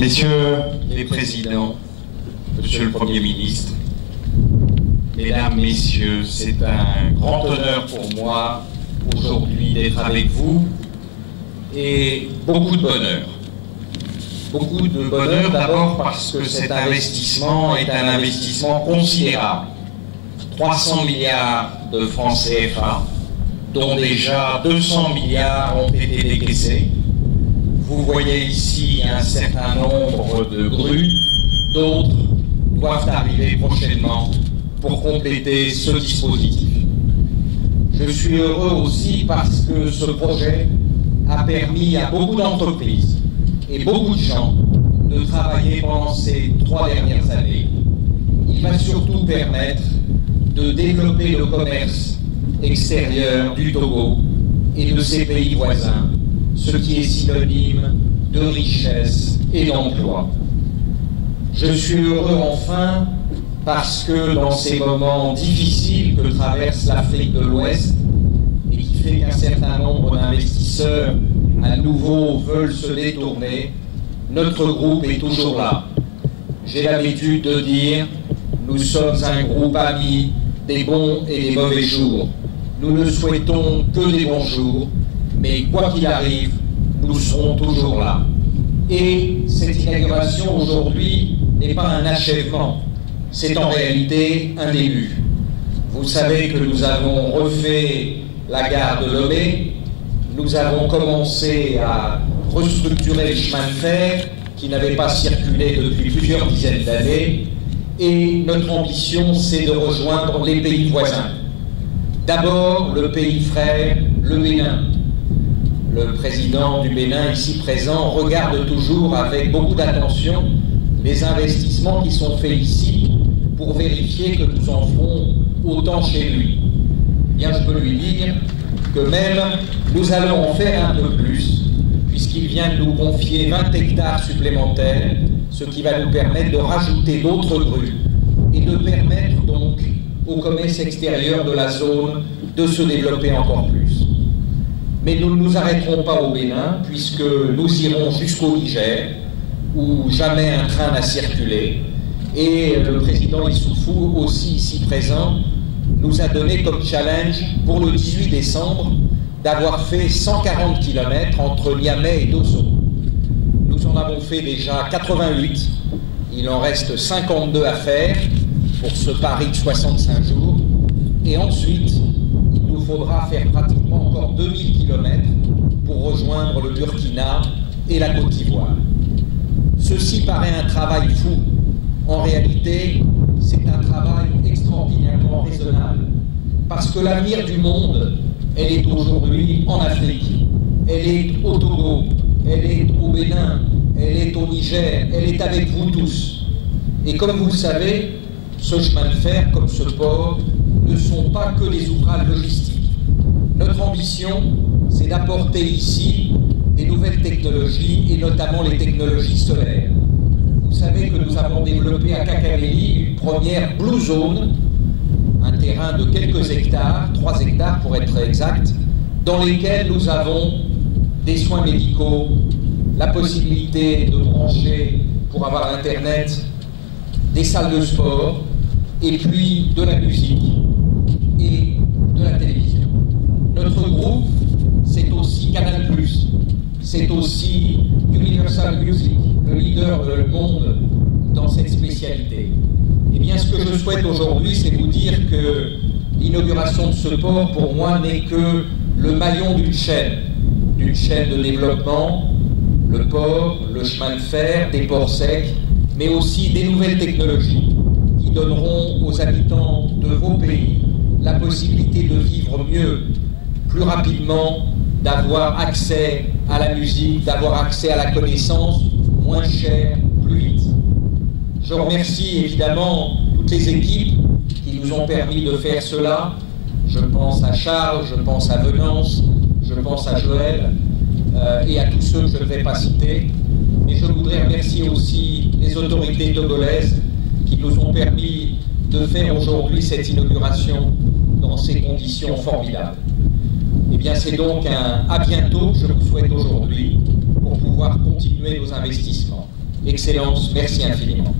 Messieurs les présidents, Monsieur le Premier ministre, Mesdames, Messieurs, c'est un grand honneur pour moi aujourd'hui d'être avec vous et beaucoup de bonheur. Beaucoup de bonheur d'abord parce que cet investissement est un investissement considérable. 300 milliards de francs CFA, dont déjà 200 milliards ont été décaissés. Vous voyez ici un certain nombre de grues, d'autres doivent arriver prochainement pour compléter ce dispositif. Je suis heureux aussi parce que ce projet a permis à beaucoup d'entreprises et beaucoup de gens de travailler pendant ces 3 dernières années. Il va surtout permettre de développer le commerce extérieur du Togo et de ses pays voisins, ce qui est synonyme de richesse et d'emploi. Je suis heureux enfin parce que dans ces moments difficiles que traverse l'Afrique de l'Ouest et qui fait qu'un certain nombre d'investisseurs à nouveau veulent se détourner, notre groupe est toujours là. J'ai l'habitude de dire, nous sommes un groupe ami des bons et des mauvais jours. Nous ne souhaitons que des bons jours, mais quoi qu'il arrive, nous serons toujours là. Et cette inauguration aujourd'hui n'est pas un achèvement, c'est en réalité un début. Vous savez que nous avons refait la gare de Lomé, nous avons commencé à restructurer le chemin de fer qui n'avait pas circulé depuis plusieurs dizaines d'années, et notre ambition, c'est de rejoindre les pays voisins. D'abord, le pays frère, le Bénin. Le président du Bénin, ici présent, regarde toujours avec beaucoup d'attention les investissements qui sont faits ici pour vérifier que nous en ferons autant chez lui. Bien, je peux lui dire que même nous allons en faire un peu plus, puisqu'il vient de nous confier 20 hectares supplémentaires, ce qui va nous permettre de rajouter d'autres grues et de permettre donc au commerce extérieur de la zone de se développer encore plus. Mais nous ne nous arrêterons pas au Bénin, puisque nous irons jusqu'au Niger, où jamais un train n'a circulé, et le président Issoufou, aussi ici présent, nous a donné comme challenge pour le 18 décembre d'avoir fait 140 km entre Niamey et Dosso. Nous en avons fait déjà 88, il en reste 52 à faire pour ce pari de 65 jours, et ensuite il nous faudra faire pratiquement encore 2000 km pour rejoindre le Burkina et la Côte d'Ivoire. Ceci paraît un travail fou. En réalité, c'est un travail extraordinairement raisonnable, parce que l'avenir du monde, elle est aujourd'hui en Afrique, elle est au Togo, elle est au Bénin, elle est au Niger, elle est avec vous tous. Et comme vous le savez, ce chemin de fer, comme ce port, ne sont pas que des ouvrages logistiques. Notre ambition, c'est d'apporter ici des nouvelles technologies, et notamment les technologies solaires. Vous savez que nous avons développé à Kakabéli une première Blue Zone, un terrain de quelques hectares, 3 hectares pour être exact, dans lesquels nous avons des soins médicaux, la possibilité de brancher pour avoir Internet, des salles de sport, et puis de la musique et de la télévision. Notre groupe, c'est aussi Canal+, c'est aussi Universal Music, le leader du monde dans cette spécialité. Eh bien, ce que je souhaite aujourd'hui, c'est vous dire que l'inauguration de ce port, pour moi, n'est que le maillon d'une chaîne de développement, le port, le chemin de fer, des ports secs, mais aussi des nouvelles technologies qui donneront aux habitants de vos pays la possibilité de vivre mieux, plus rapidement, d'avoir accès à la musique, d'avoir accès à la connaissance, moins cher, plus vite. Je remercie évidemment toutes les équipes qui nous ont permis de faire cela. Je pense à Charles, je pense à Venance, je pense à Joël et à tous ceux que je ne vais pas citer. Mais je voudrais remercier aussi les autorités togolaises qui nous ont permis de faire aujourd'hui cette inauguration dans ces conditions formidables. Eh bien, c'est donc un à bientôt que je vous souhaite aujourd'hui pour pouvoir continuer nos investissements. Excellence, merci infiniment.